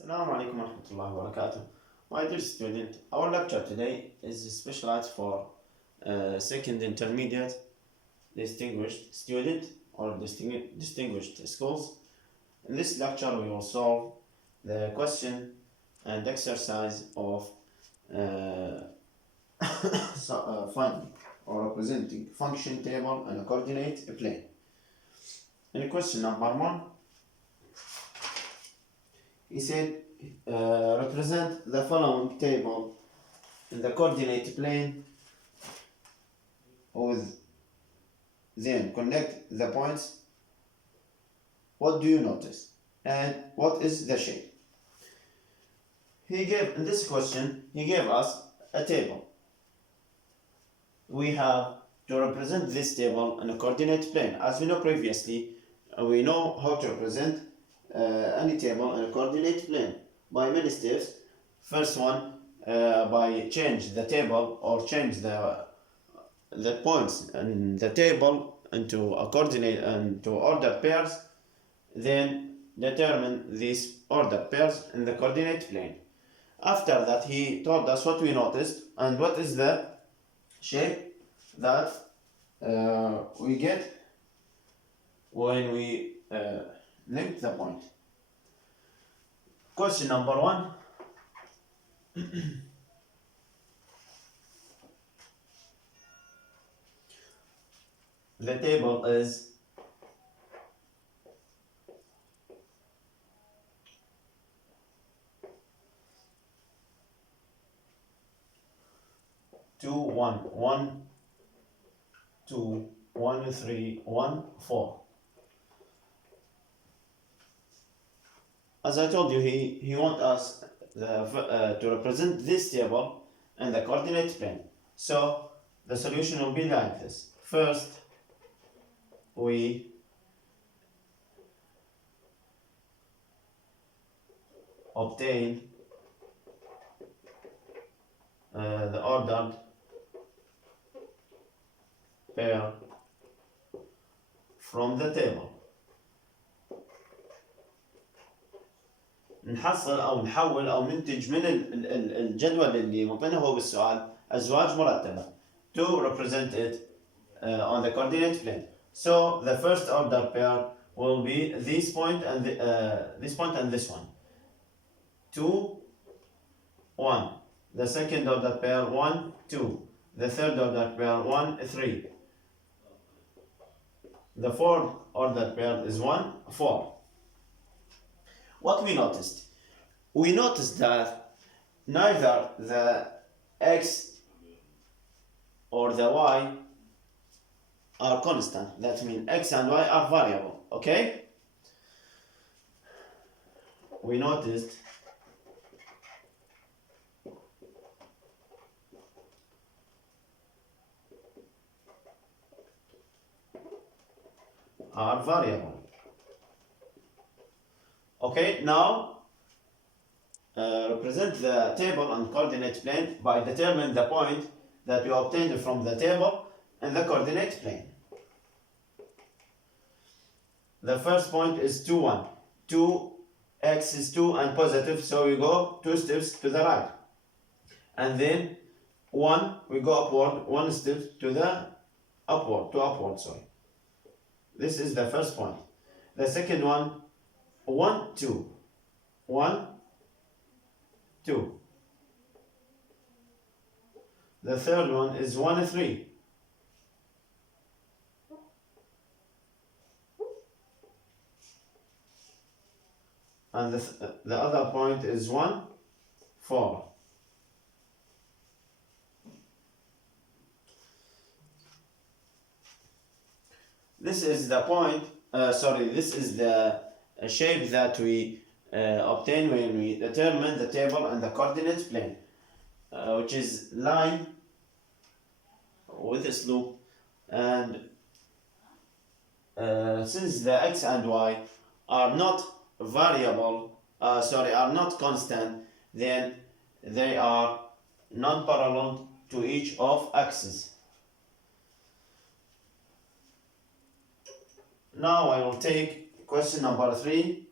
Assalamu alaikum wa rahmatullahi wa barakatuh. My dear student, our lecture today is specialized for second intermediate distinguished student or distinguished schools. In this lecture, we will solve the question and exercise of finding or representing function table and a coordinate plane. In question number 1, he said, represent the following table in the coordinate plane with then connect the points. What do you notice? And what is the shape? In this question, he gave us a table. We have to represent this table in a coordinate plane. As we know previously, we know how to represent any table in a coordinate plane by many steps. First one, by change the table or change the points in the table into a coordinate and to ordered pairs, then determine these ordered pairs in the coordinate plane. After that, he told us what we noticed and what is the shape that we get when we link the point. Question number 1. The table is two, one, one, two, 1, 3, 1, 4. As I told you, he wants us to represent this table in the coordinate plane. So the solution will be like this. First, we obtain the ordered pair from the table. نحصل أو نحول أو ننتج من الجدول اللي مطينه هو بالسؤال أزواج مرتبة to represent it on the coordinate plane. So the first order pair will be this point and this point and this one. 2, 1. The second order pair 1, 2. The third order pair 1, 3. The fourth order pair is 1, 4. What we noticed? We noticed that neither the x or the y are constant. That means x and y are variable. Okay? We noticed are variable. Okay, now represent the table on coordinate plane by determining the point that you obtained from the table in the coordinate plane. The first point is 2, 1. 2, x is 2 and positive, so we go 2 steps to the right. And then 1, we go upward 1 step to the upward, sorry. This is the first point. The second one, 1, 2. 1, 2. The third one is 1, 3. And the other point is 1, 4. This is the point, this is the shape that we obtain when we determine the table and the coordinate plane, which is line with a slope, and since the x and y are not variable, are not constant, then they are non-parallel to each of axes. Now I will take question number 3.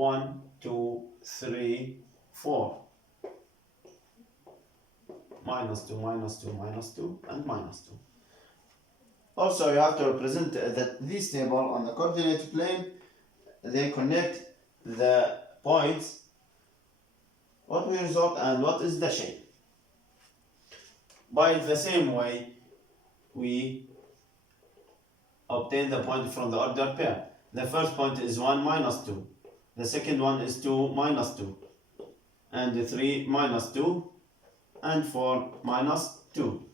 1, 2, 3, 4. Minus 2, minus 2, minus 2, and minus 2. Also, you have to represent that this table on the coordinate plane, they connect the points, what will result and what is the shape. By the same way, we obtain the point from the ordered pair. The first point is 1 minus 2. The second one is 2 minus 2. And 3 minus 2. And 4 minus 2.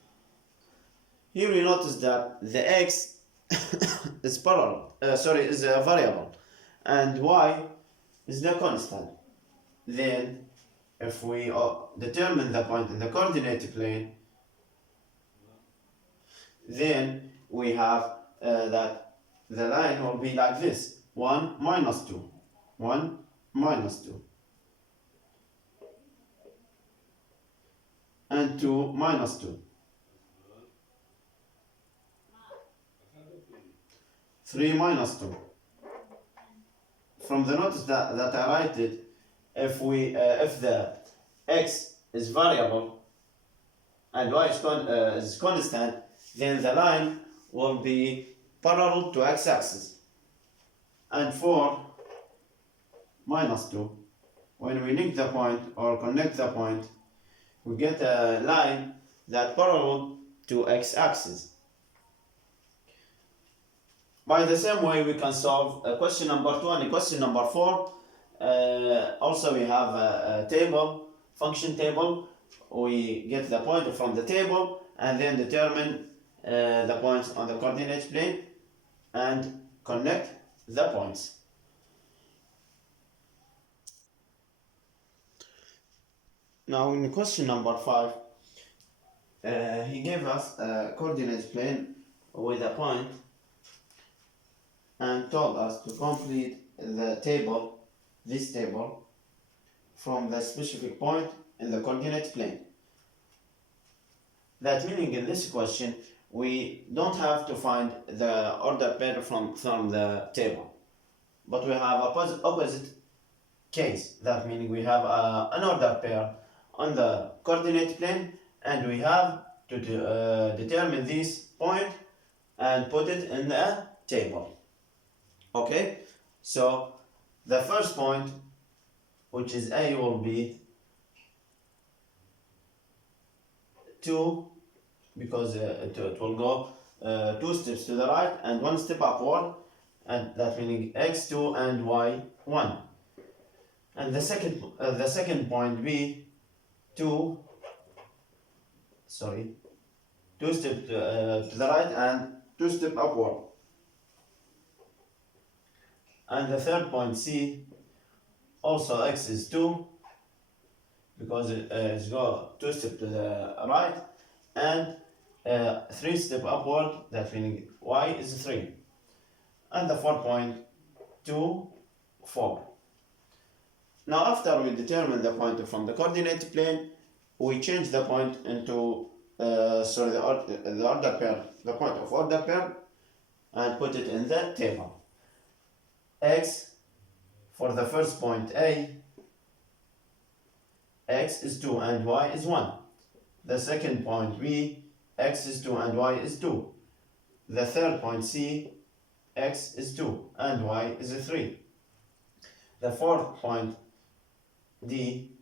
Here we notice that the x is is a variable, and y is the constant. Then, if we determine the point in the coordinate plane, then we have that the line will be like this: 1 minus 2, 1 minus 2, and 2 minus 2. 3 minus 2. From the notice that I write it, if the x is variable and y is constant, then the line will be parallel to x-axis. And 4 minus 2, when we link the point or connect the point, we get a line that parallel to x-axis. By the same way, we can solve question number 2 and question number 4. Also, we have a table, function table. We get the point from the table and then determine the points on the coordinate plane and connect the points. Now, in question number 5, he gave us a coordinate plane with a point and told us to complete the table, this table, from the specific point in the coordinate plane. That meaning in this question, we don't have to find the ordered pair from the table, but we have a opposite case. That meaning we have an ordered pair on the coordinate plane, and we have to determine this point and put it in the table. Okay, so the first point, which is A, will be 2, because it will go 2 steps to the right and 1 step upward, and that meaning x2 and y1. And the second point B, 2 steps to the right and 2 steps upward. And the third point C, also x is 2, because it's go 2 steps to the right and 3 steps upward, that meaning y is 3. And the fourth point 2, 4. Now after we determine the point from the coordinate plane, we change the point into the order pair, the point of order pair, and put it in the table. X, for the first point A, x is 2 and y is 1. The second point B, x is 2 and y is 2. The third point C, x is 2 and y is 3. The fourth point D,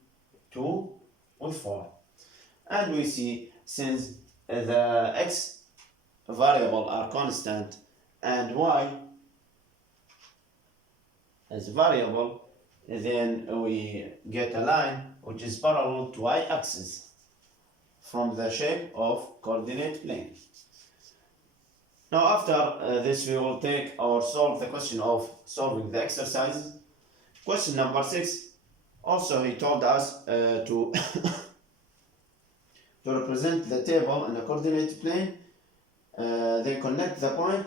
2 with 4. And we see, since the x variable are constant and y is variable, then we get a line which is parallel to y-axis from the shape of coordinate plane. Now after this, we will take or solve the question of solving the exercises. Question number 6, also he told us to to represent the table in a coordinate plane. They connect the point,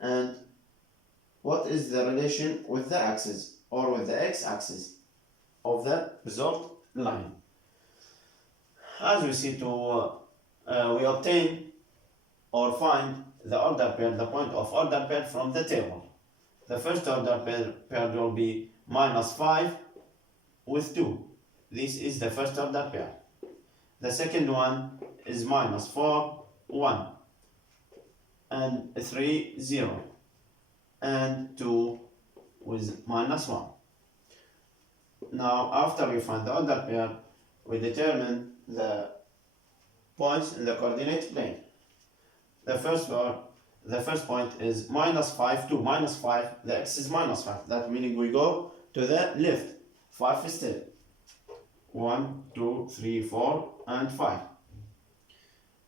and what is the relation with the axis or with the x-axis of the result line. As we see, we obtain or find the order pair, the point of order pair from the table. The first order pair will be minus 5 with 2. This is the first order pair. The second one is minus 4, 1, and 3, 0, and 2 with minus 1. Now, after we find the order pair, we determine the points in the coordinate plane. The first point is minus 5, 2, minus 5, the x is minus 5. That meaning we go to the left, 5 steps. 1, 2, 3, 4, and 5.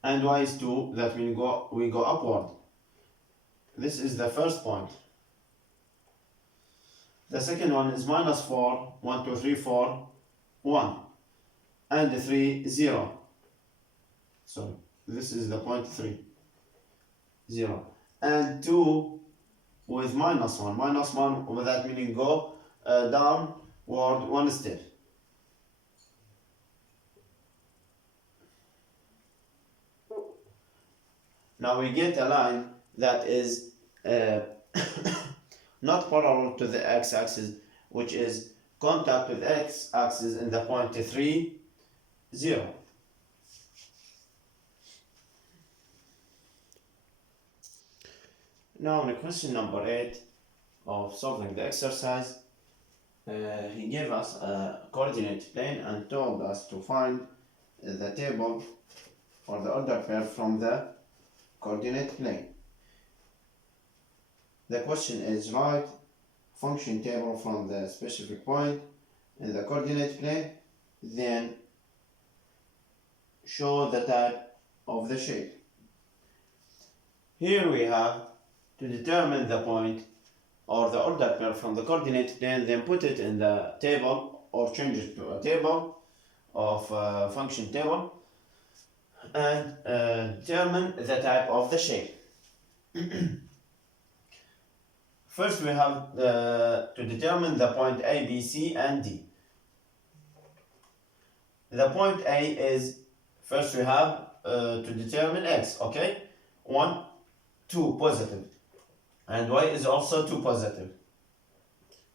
And y is 2, that means we go upward. This is the first point. The second one is minus 4, 1, 2, 3, 4, 1, and 3, 0. So this is the point 3, 0. And 2 with minus 1. Minus 1, with that meaning go downward 1 step. Now we get a line that is not parallel to the x-axis, which is contact with x-axis in the point 3, 0. Now in question number 8 of solving the exercise, he gave us a coordinate plane and told us to find the table or the order pair from the coordinate plane. The question is write function table from the specific point in the coordinate plane, then show the type of the shape. Here we have to determine the point or the order pair from the coordinate plane, then put it in the table or change it to a table of function table, and determine the type of the shape. First we have to determine the point A, B, C, and D. The point A is, first we have to determine x, okay? 1, 2 positive, and y is also 2 positive.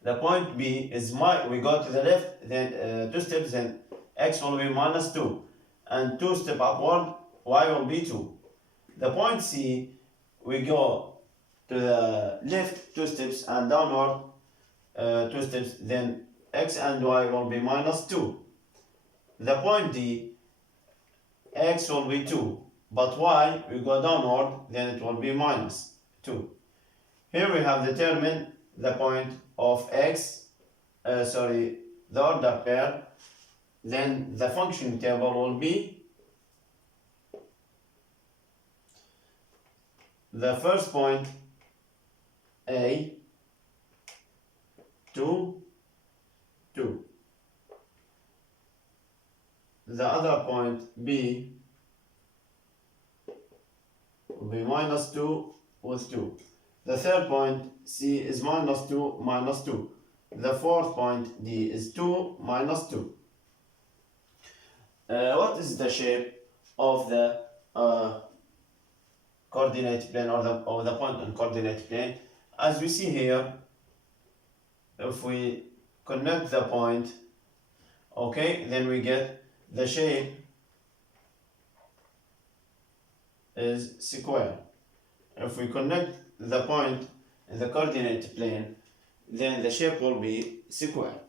The point B is we go to the left, then 2 steps, then x will be minus 2. And 2 steps upward, y will be 2. The point C, we go to the left 2 steps and downward 2 steps, then x and y will be minus 2. The point D, x will be 2, but y, we go downward, then it will be minus 2. Here we have determined the point of x, the order pair. Then the function table will be the first point A, 2, 2. The other point B will be minus 2 with 2. The third point C is minus 2, minus 2. The fourth point D is 2, minus 2. What is the shape of the coordinate plane or the point on coordinate plane? As we see here, if we connect the point, okay, then we get the shape is square. If we connect the point in the coordinate plane, then the shape will be square.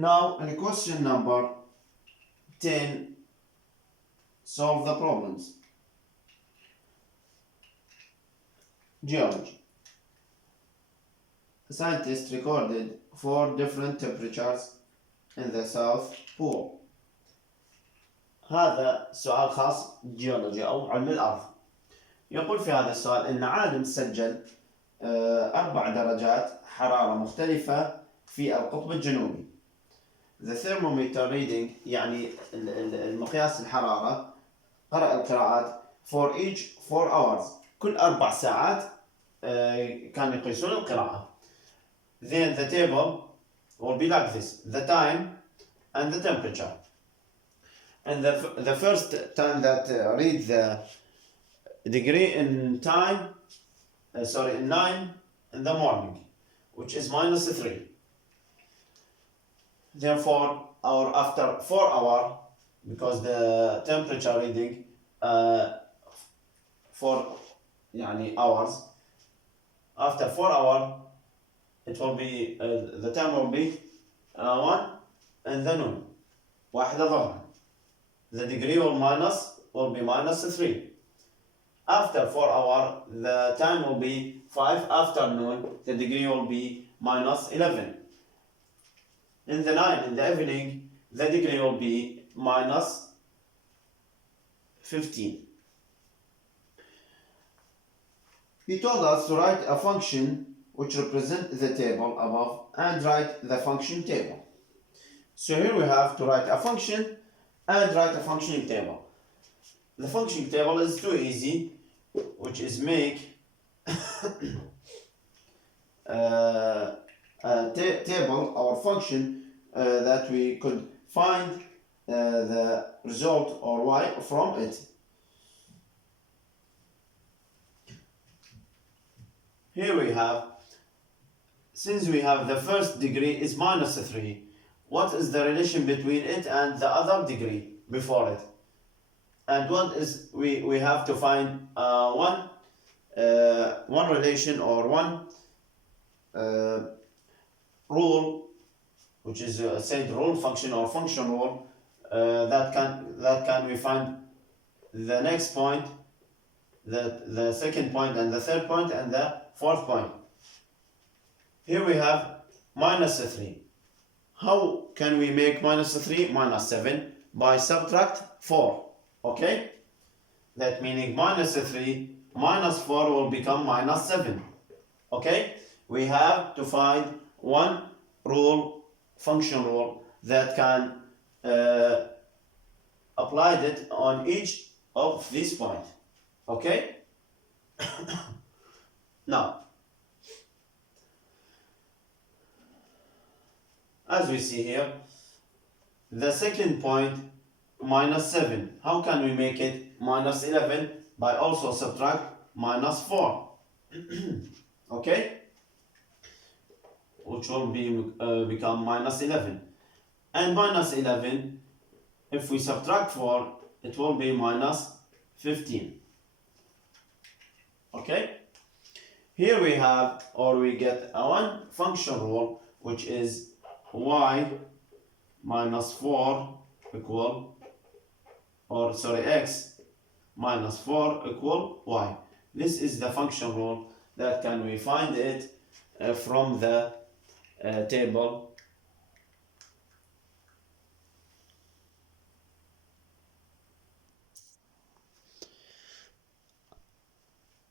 Now, in question number 10, solve the problems. Geology. Scientists recorded 4 different temperatures in the South Pole. هذا سؤال خاص جيولوجي أو علم الأرض. يقول في هذا السؤال أن عالم سجل 4 درجات حرارة مختلفة في القطب الجنوبي. The thermometer reading يعني المقياس الحرارة قرأ القراءات for each 4 hours. كل 4 ساعات كانوا يقيسون القراءة. Then the table will be like this: the time and the temperature. And the first time that read the degree in time 9 in the morning, which is -3. Therefore, after 4 hours, because the temperature reading for hours, after 4 hours, it will be the time will be 1 in the noon, واحدة ظهرا. The degree will be -3. After 4 hours, the time will be 5 afternoon. The degree will be -11. In the evening, the degree will be -15. He told us to write a function which represents the table above and write the function table. So here we have to write a function and write a function table. The function table is too easy, which is make a table or function that we could find the result or y from it. Here we have, since we have the first degree is -3, what is the relation between it and the other degree before it? And what is, we have to find one relation or one rule, which is a said rule, function or function rule, that can we find the next point, the second point and the third point and the fourth point. Here we have -3. How can we make -3 -7? By subtract 4. Okay? That meaning -3 minus 4 will become -7. Okay? We have to find one rule, function rule, that can apply it on each of these points. Okay? Now, as we see here, the second point, -7. How can we make it -11? By also subtract -4. Okay? Which will become -11. And -11, if we subtract 4, it will be -15. Okay? Here we have, or we get one function rule, which is y -4 equal, or sorry, x -4 equal y. This is the function rule that can we find it from the table.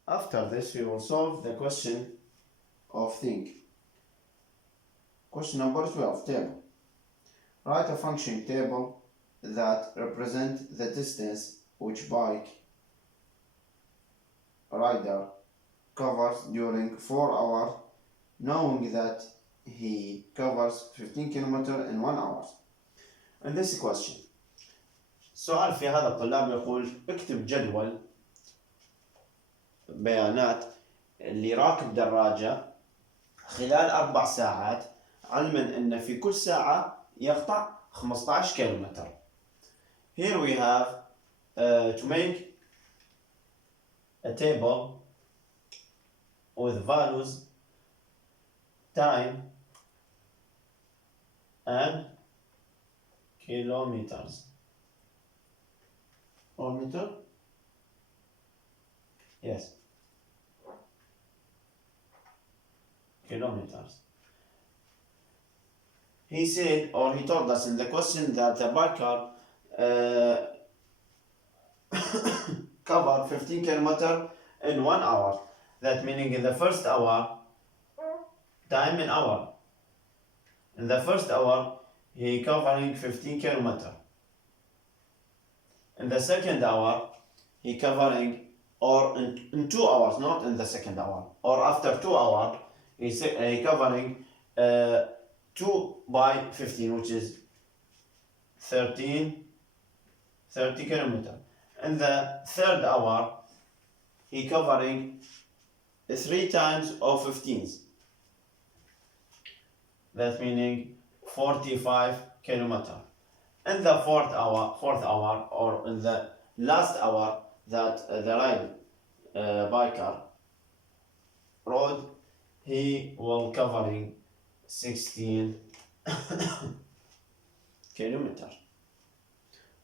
After this, we will solve the question of think. Question number 12, table. Write a function table that represents the distance which bike rider covers during 4 hours, knowing that he covers 15 kilometers in 1 hour. In this question, السؤال في هذا الطلاب يقول اكتب جدول بيانات اللي راكب دراجة خلال 4 ساعات، علما أن في كل ساعة يقطع 15 كيلومتر. Here we have to make a table with values, time and kilometers. Or meter? Yes. Kilometers. He said, or he told us in the question, that the biker covered 15 kilometers in 1 hour. That meaning in the first hour, time in hour. In the first hour, he covering 15 kilometers. In the second hour, he covering, or in 2 hours, not in the second hour, or after 2 hours, he covering 2 by 15, which is 30 kilometers. In the third hour, he covering 3 times of 15s. That meaning 45 kilometers. In the fourth hour, or in the last hour that the biker rode, he will covering 16 kilometers.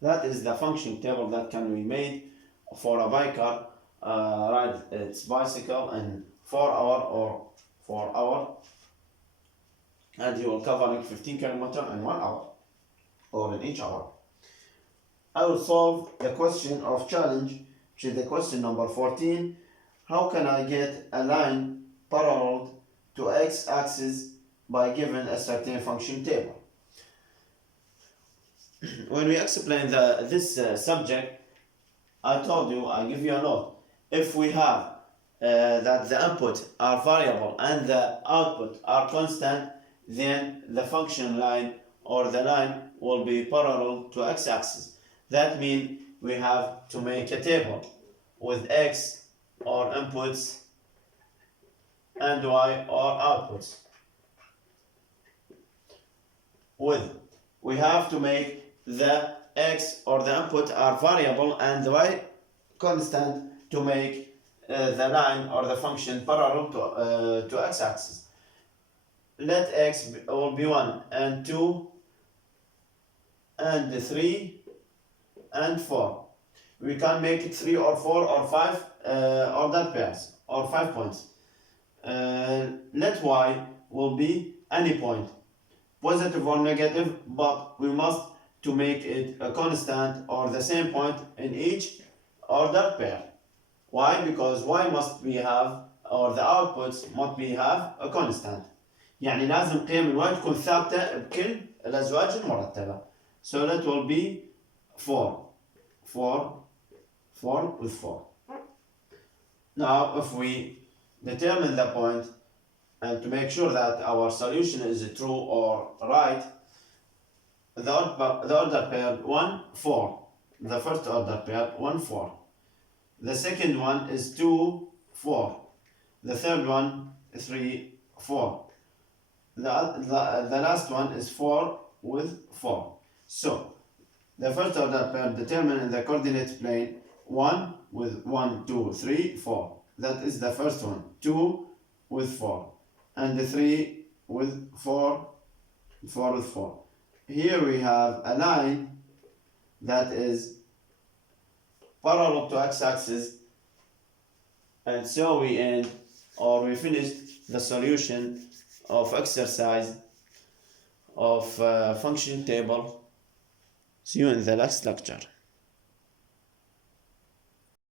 That is the function table that can be made for a biker ride its bicycle in 4 hours or 4 hours, and he will covering 15 kilometers in 1 hour or in each hour. I will solve the question of challenge, which is the question number 14. How can I get a line parallel to x-axis by given a certain function table? When we explain this subject, I told you, I give you a note. If we have that the input are variable and the output are constant, then the function line or the line will be parallel to x-axis. That means we have to make a table with x or inputs and y or outputs. We have to make the x or the input are variable and the y constant to make the line or the function parallel to x-axis. Let x will be 1 and 2 and 3 and 4. We can make it 3 or 4 or 5 ordered pairs or 5 points. Let y will be any point, positive or negative, but we must to make it a constant or the same point in each ordered pair. Why? Because y must be have, or the outputs must be have a constant. يعني لازم قيم الواي تكون ثابتة بكل الأزواج المرتبة. So that will be 4 with 4. Now if we determine the point and to make sure that our solution is true or right, the order pair 1, 4. The first order pair 1, 4. The second one is 2, 4. The third one 3, 4. The last one is 4 with 4. So the first order pair determined in the coordinate plane 1 with 1, 2, 3, 4. That is the first one. 2 with 4. And the 3 with 4, 4 with 4. Here we have a line that is parallel to x-axis, and so we end or we finished the solution of exercise of function table. See you in the next lecture.